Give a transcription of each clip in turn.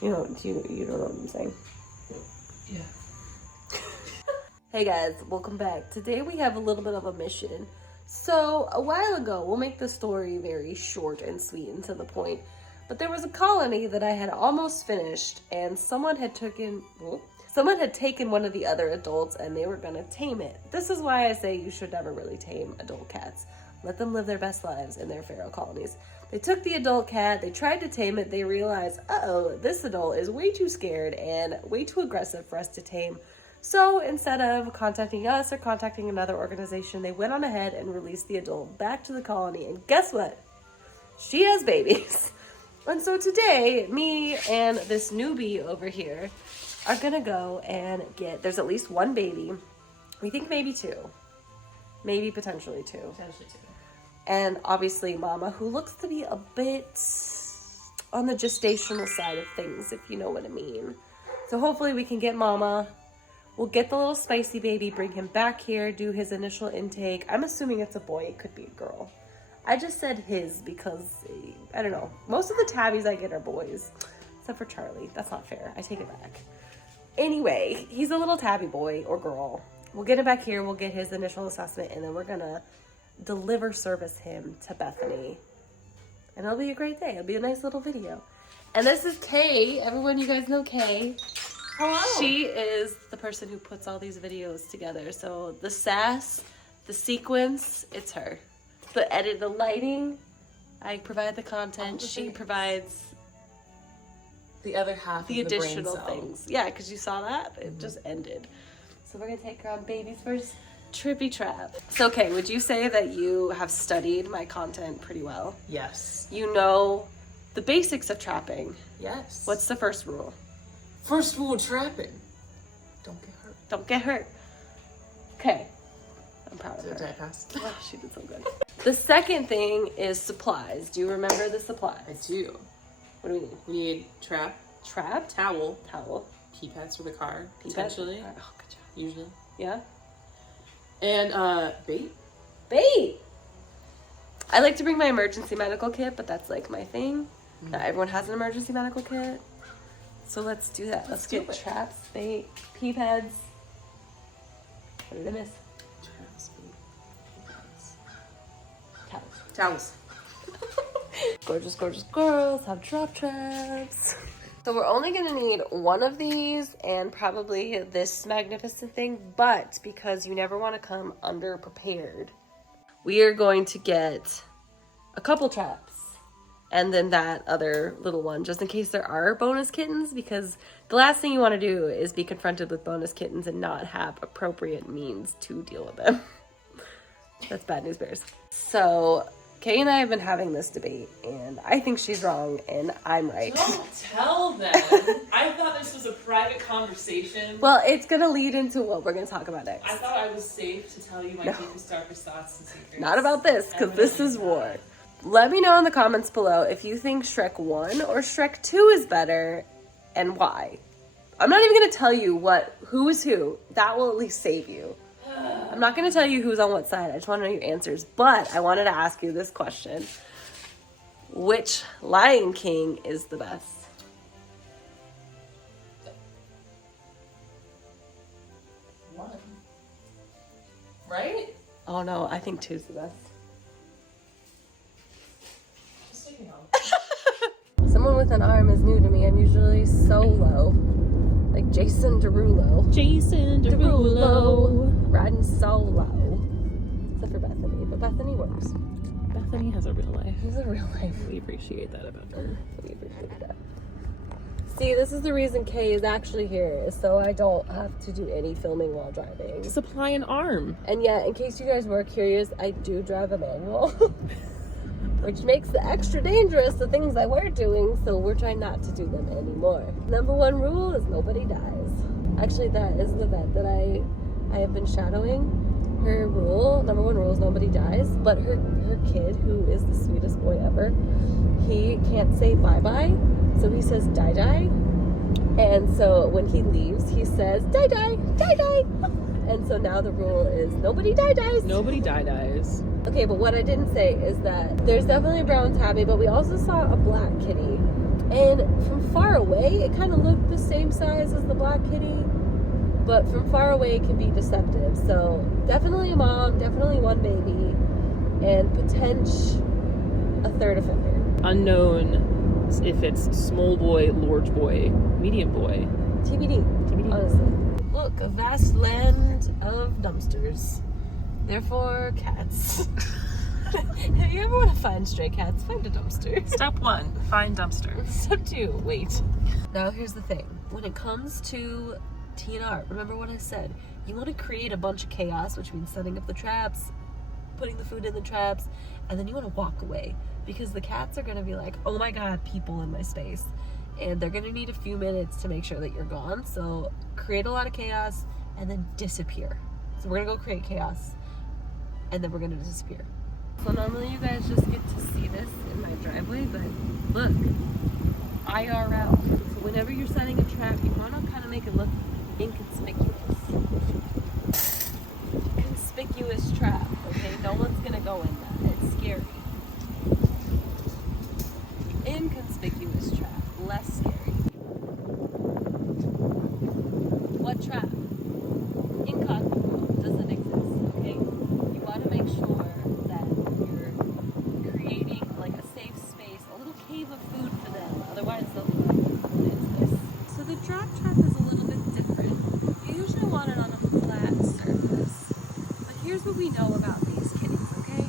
You don't know what I'm saying. Yeah. Hey guys, welcome back. Today we have a little bit of a mission. So a while ago, we'll make the story very short and sweet and to the point, but there was a colony that I had almost finished, and someone had taken one of the other adults and they were gonna tame it. This is why I say you should never really tame adult cats. Let them live their best lives in their feral colonies. They took the adult cat, they tried to tame it, they realized, uh-oh, this adult is way too scared and way too aggressive for us to tame. So instead of contacting us or contacting another organization, they went on ahead and released the adult back to the colony. And guess what? She has babies. And so today, me and this newbie over here are gonna go and there's at least one baby. We think maybe two. Maybe potentially two. Potentially two. And obviously Mama, who looks to be a bit on the gestational side of things, if you know what I mean. So hopefully we can get Mama. We'll get the little spicy baby, bring him back here, do his initial intake. I'm assuming it's a boy, it could be a girl. I just said his because, I don't know. Most of the tabbies I get are boys, except for Charlie. That's not fair, I take it back. Anyway, he's a little tabby boy or girl. We'll get him back here, we'll get his initial assessment, and then we're gonna deliver service him to Bethany. And it'll be a great day, it'll be a nice little video. And this is Kay, everyone, you guys know Kay. Hello. She is the person who puts all these videos together. So the sass, the sequence, it's her. The edit, the lighting, I provide the content. She provides the other half the of the additional brain cell. things. Yeah, because you saw that? It just ended. So we're going to take her on baby's first trippy trap. So, okay, would you say that you have studied my content pretty well? Yes. You know the basics of trapping. Yes. What's the first rule? First rule of trapping? Don't get hurt. Don't get hurt. Okay. I'm proud of her. Did I pass? Oh, she did so good. The second thing is supplies. Do you remember the supplies? I do. What do we need? We need trap, towel, pee pads for the car, potentially. Oh, good job. Usually. Yeah? And bait. Bait! I like to bring my emergency medical kit, but that's like my thing. Not everyone has an emergency medical kit. So let's do that. Let's get traps, bait, pee pads. What did I miss? Traps, bait, pee pads. Towels. Towels. Gorgeous, gorgeous girls have drop traps. So we're only gonna need one of these and probably this magnificent thing, but because you never wanna come under-prepared, we are going to get a couple traps and then that other little one, just in case there are bonus kittens, because the last thing you wanna do is be confronted with bonus kittens and not have appropriate means to deal with them. That's bad news bears. So, Kay and I have been having this debate, and I think she's wrong, and I'm right. Don't tell them. I thought this was a private conversation. Well, it's gonna lead into what we're gonna talk about next. I thought I was safe to tell you my deepest, darkest thoughts and secrets. Not about this, because this is war. Let me know in the comments below if you think Shrek 1 or Shrek 2 is better, and why. I'm not even gonna tell you who is who. That will at least save you. I'm not going to tell you who's on what side. I just want to know your answers. But I wanted to ask you this question. Which Lion King is the best? One. Right? Oh no, I think 2's the best. Just so you know. Someone with an arm is new to me. I'm usually solo. Like Jason Derulo. Jason Derulo. Riding solo. Except for Bethany. But Bethany works. Bethany has a real life. She's a real life. We appreciate that about her. We appreciate that. See, this is the reason Kay is actually here, is so I don't have to do any filming while driving. Supply an arm. And yeah, in case you guys were curious, I do drive a manual. Which makes it extra dangerous, the things I were doing, so we're trying not to do them anymore. Number one rule is nobody dies. Actually, that is the vet that I have been shadowing. Her rule, number one rule is nobody dies, but her kid, who is the sweetest boy ever, he can't say bye-bye, so he says die-die. And so when he leaves, he says die-die, die-die. And so now the rule is nobody die-dies. Nobody die-dies. Okay, but what I didn't say is that there's definitely a brown tabby, but we also saw a black kitty. And from far away, it kind of looked the same size as the black kitty, but from far away it can be deceptive. So definitely a mom, definitely one baby, and a third offender. Unknown if it's small boy, large boy, medium boy. TBD, honestly. Look, a vast land of dumpsters. Therefore, cats. If you ever want to find stray cats, find a dumpster. Step 1, find dumpster. Step 2, wait. Now here's the thing. When it comes to TNR, remember what I said. You want to create a bunch of chaos, which means setting up the traps, putting the food in the traps, and then you want to walk away. Because the cats are going to be like, oh my god, people in my space. And they're going to need a few minutes to make sure that you're gone. So create a lot of chaos and then disappear. So we're going to go create chaos and then we're going to disappear. So normally you guys just get to see this in my driveway, but look, IRL. So whenever you're setting a trap, you want to kind of make it look inconspicuous. Conspicuous trap, okay? No one's going to go in that. It's scary. Inconspicuous trap, less scary. What trap? Incognito doesn't exist, okay? You want to make sure that you're creating like a safe space, a little cave of food for them. Otherwise, they'll be like, what is this? So the drop trap is a little bit different. You usually want it on a flat surface. But here's what we know about these kitties, okay?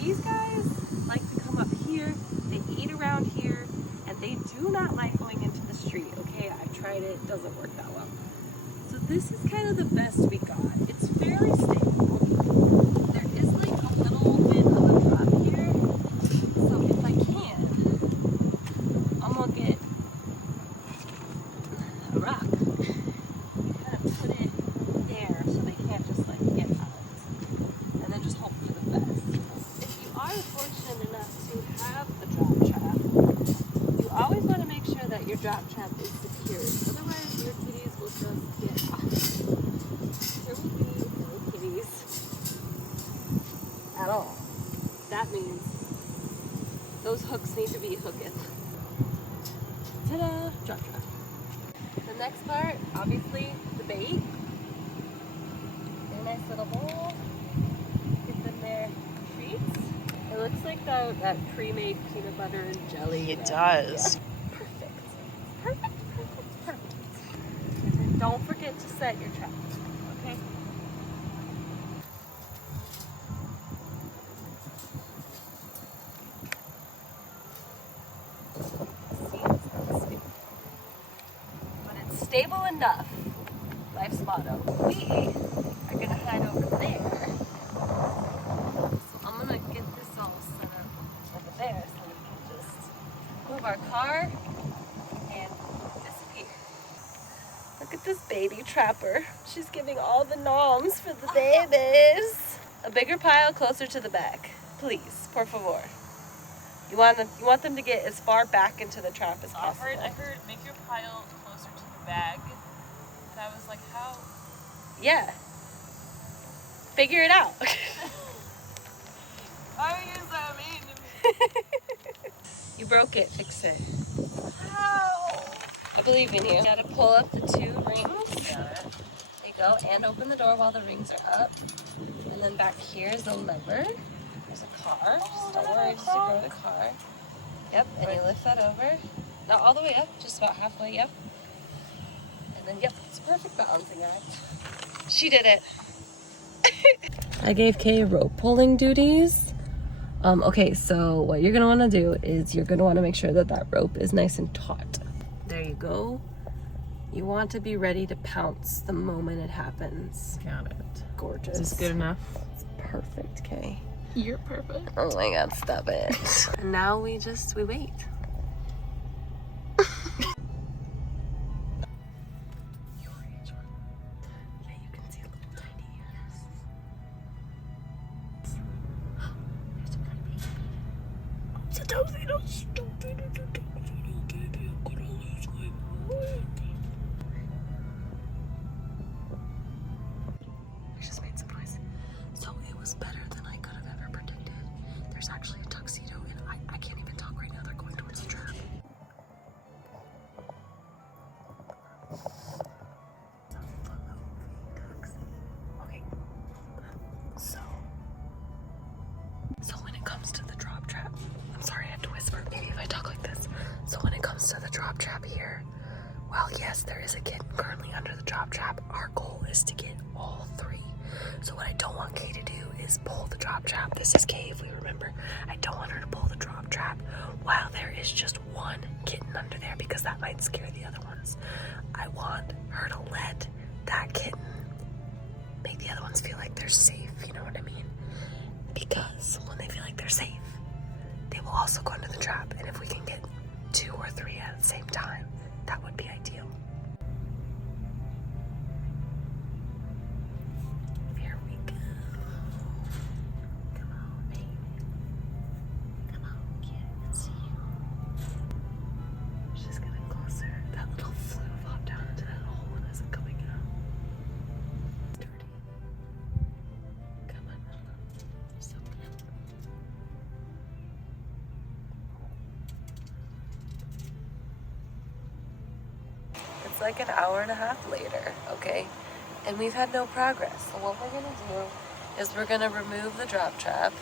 These guys like to come up here, they eat around here, and they do not like going into the street, okay? I've tried it, doesn't work that well. So this is kind of the best we got. It's fairly stable. There is like a little bit of a drop here. So if I can, I'm gonna get a rock. Kind of put it there so they can't just like get out. And then just hope for the best. If you are fortunate enough to have a drop trap, you always want to make sure that your drop trap is secured. Otherwise, your kitties will just get out. There will be no kitties at all. That means those hooks need to be hooked. Ta-da! Drop trap. The next part, obviously, the bait. Get a nice little bowl. Get them their treats. It looks like that pre-made peanut butter and jelly. It does. Yeah. Perfect. And then don't forget to set your trap, okay? But it's stable enough. Life's motto. We are gonna head over there. So I'm gonna get this all set up over there so we can just move our car and disappear. Look at this baby trapper. She's giving all the noms for the babies. A bigger pile closer to the back. Please, por favor. You want them to get as far back into the trap as possible. I heard make your pile closer to the bag. And I was like, how? Yeah. Figure it out. Why is that mean to me? You broke it. Fix it. How? I believe in you. You gotta pull up the 2 rings. There you go. And open the door while the rings are up. And then back here is a lever. There's a car. Just don't worry, just ignore the car. Yep, and you lift that over. Not all the way up, just about halfway, yep. And then, yep, it's a perfect balancing act. She did it. I gave Kay rope pulling duties. Okay, so what you're gonna wanna do is you're gonna wanna make sure that that rope is nice and taut. There you go. You want to be ready to pounce the moment it happens. Got it. Gorgeous. Is this good enough? It's perfect, Kay. You're perfect. Oh my god, stop it. And now we wait. Yeah, you can see little tiny ears. There's a baby. It's a toasty, no stupid. I just made some noise. So it was better than I could have ever predicted. There's actually a tuxedo, and I can't even talk right now. They're going towards drop trap here. Well, yes, there is a kitten currently under the drop trap. Our goal is to get all 3. So what I don't want Kay to do is pull the drop trap. This is Kay, if we remember. I don't want her to pull the drop trap while there is just 1 kitten under there, because that might scare the other ones. I want her to let that kitten make the other ones feel like they're safe, you know what I mean? Because when they feel like they're safe, they will also go into the trap. And if we can get 2 or 3 at the same time, that would be ideal. Here we go. Come on, baby. Come on, kid. Let's see you. She's getting closer. That little flew popped down into that hole and isn't coming out. Dirty. Come on, Mama. You're so good. It's like an hour and a half later, okay? And we've had no progress. So what we're gonna do is we're gonna remove the drop trap.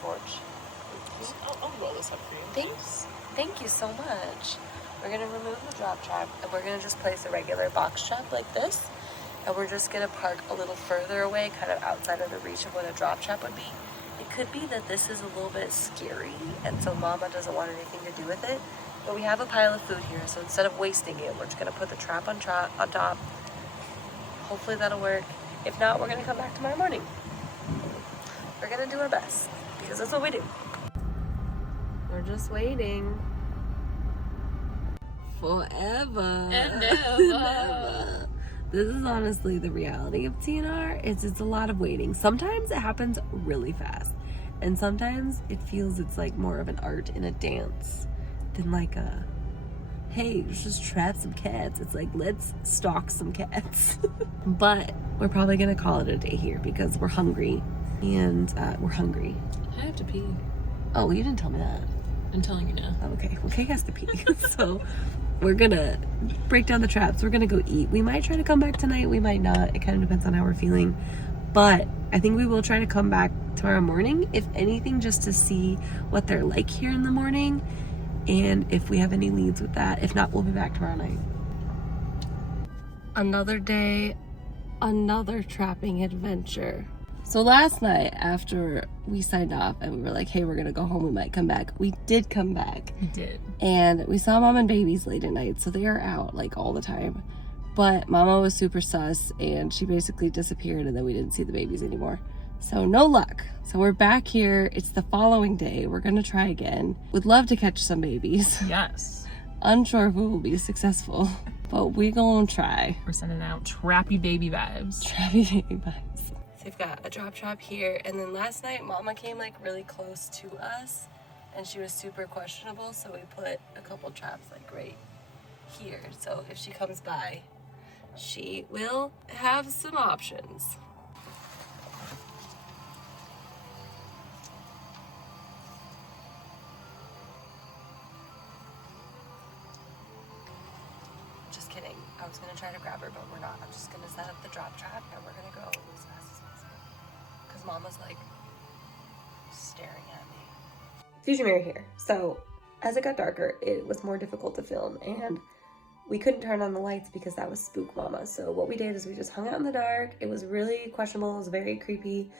Porch. I'll roll this up for you. Thanks. Thank you so much. We're gonna remove the drop trap and we're gonna just place a regular box trap like this. And we're just gonna park a little further away, kind of outside of the reach of what a drop trap would be. It could be that this is a little bit scary and so Mama doesn't want anything to do with it. But we have a pile of food here, so instead of wasting it, we're just gonna put the trap on top. Hopefully that'll work. If not, we're gonna come back tomorrow morning. We're gonna do our best, because that's what we do. We're just waiting. Forever. And ever. This is honestly the reality of TNR. It's a lot of waiting. Sometimes it happens really fast. And sometimes it feels it's like more of an art and a dance than like a, hey, let's just trap some cats. It's like, let's stalk some cats. But we're probably gonna call it a day here because we're hungry. And we're hungry. I have to pee. Oh, you didn't tell me that. I'm telling you now. Okay, well, Kay has to pee. So we're gonna break down the traps. We're gonna go eat. We might try to come back tonight. We might not. It kind of depends on how we're feeling. But I think we will try to come back tomorrow morning, if anything, just to see what they're like here in the morning. And if we have any leads with that. If not, we'll be back tomorrow night. Another day, another trapping adventure. So last night, after we signed off and we were like, hey, we're gonna go home, we might come back. We did come back. We did. And we saw Mom and babies late at night, so they are out like all the time. But Mama was super sus and she basically disappeared and then we didn't see the babies anymore. So no luck. So we're back here. It's the following day. We're gonna try again. Would love to catch some babies. Yes. Unsure if we will be successful, but we gonna try. We're sending out trappy baby vibes. Trappy baby vibes. So we've got a drop trap here, and then last night Mama came like really close to us and she was super questionable, so we put a couple traps like right here. So if she comes by, she will have some options. Just kidding. I was gonna try to grab her, but we're not. I'm just gonna set up the drop trap and we're gonna go as fast as possible. Because Mama's like staring at me. Future Mirror here. So as it got darker, it was more difficult to film and we couldn't turn on the lights because that was spook Mama. So what we did is we just hung out in the dark. It was really questionable. It was very creepy,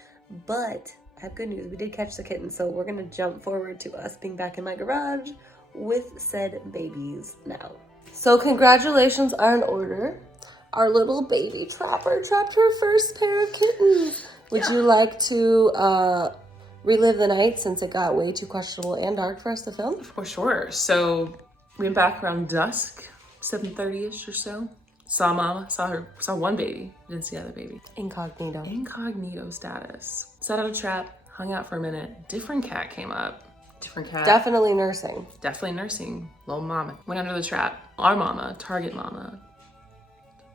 but I have good news. We did catch the kitten. So we're gonna jump forward to us being back in my garage with said babies now. So congratulations are in order. Our little baby trapper trapped her first pair of kittens. Would you like to relive the night since it got way too questionable and dark for us to film? For sure. So we went back around dusk, 7:30ish or so. Saw Mama, saw one baby, didn't see the other baby. Incognito status. Set out a trap, hung out for a minute. Different cat came up. Different cat. Definitely nursing. Definitely nursing. Little mama. Went under the trap. Our mama, target mama.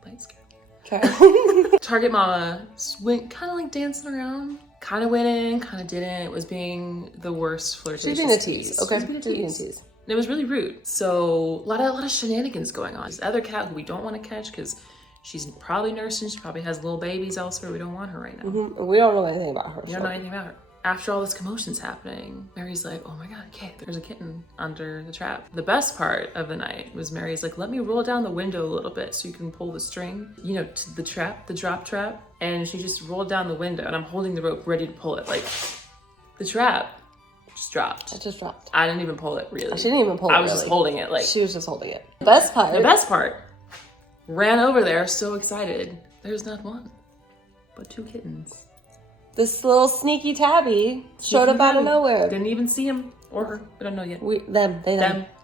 Light scared. Okay. Target mama went kind of like dancing around. Kind of went in, kind of didn't. Was being the worst flirtatious. She's being a tease. Okay. She's being a tease. And it was really rude. So a lot of shenanigans going on. This other cat who we don't want to catch because she's probably nursing. She probably has little babies elsewhere. We don't want her right now. We don't know anything about her. We don't know anything about her. after all this commotion's happening, Mary's like, oh my God, okay, there's a kitten under the trap. The best part of the night was Mary's like, let me roll down the window a little bit so you can pull the string, you know, to the trap, the drop trap. And she just rolled down the window and I'm holding the rope ready to pull it. Like, the trap just dropped. It just dropped. I didn't even pull it, really. She didn't even pull it, I was just holding it, like. She was just holding it. The best part, ran over there, so excited. There's not one, but 2 kittens. This little sneaky tabby showed up out of nowhere. Didn't even see him or her. We don't know yet. Them.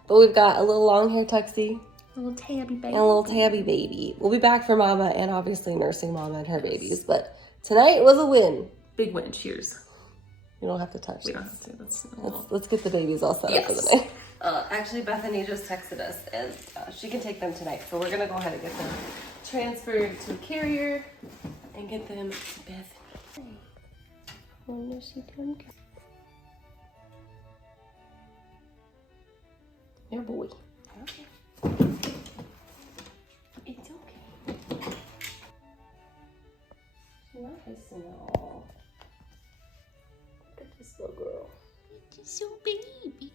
But we've got a little long hair tuxie. A little tabby baby. And a little tabby baby. We'll be back for Mama and obviously nursing Mama and her babies. But tonight was a win. Big win. Cheers. You don't have to touch. We don't have to. Let's get the babies all set up for the night. Actually, Bethany just texted us and she can take them tonight. So we're going to go ahead and get them transferred to a carrier and get them to Bethany. What is she doing? Your boy. Okay. It's okay. She's not hissing at all. Look at this little girl. It's so baby.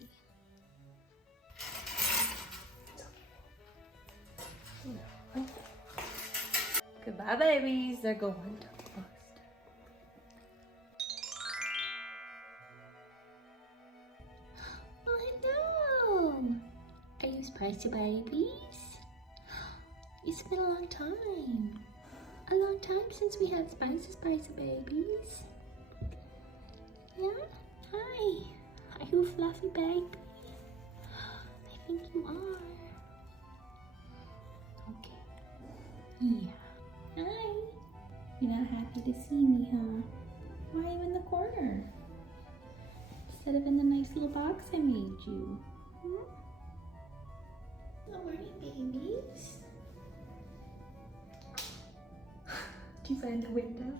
Goodbye, babies. They're going to bust. Oh, hello. Are you spicy babies? It's been a long time. A long time since we had spicy babies. Yeah? Hi. Are you a fluffy baby? I think you are. Okay. Yeah. Hi. You're not happy to see me, huh? Why are you in the corner? Instead of in the nice little box I made you. Hmm? How are you, babies? Did you find the window?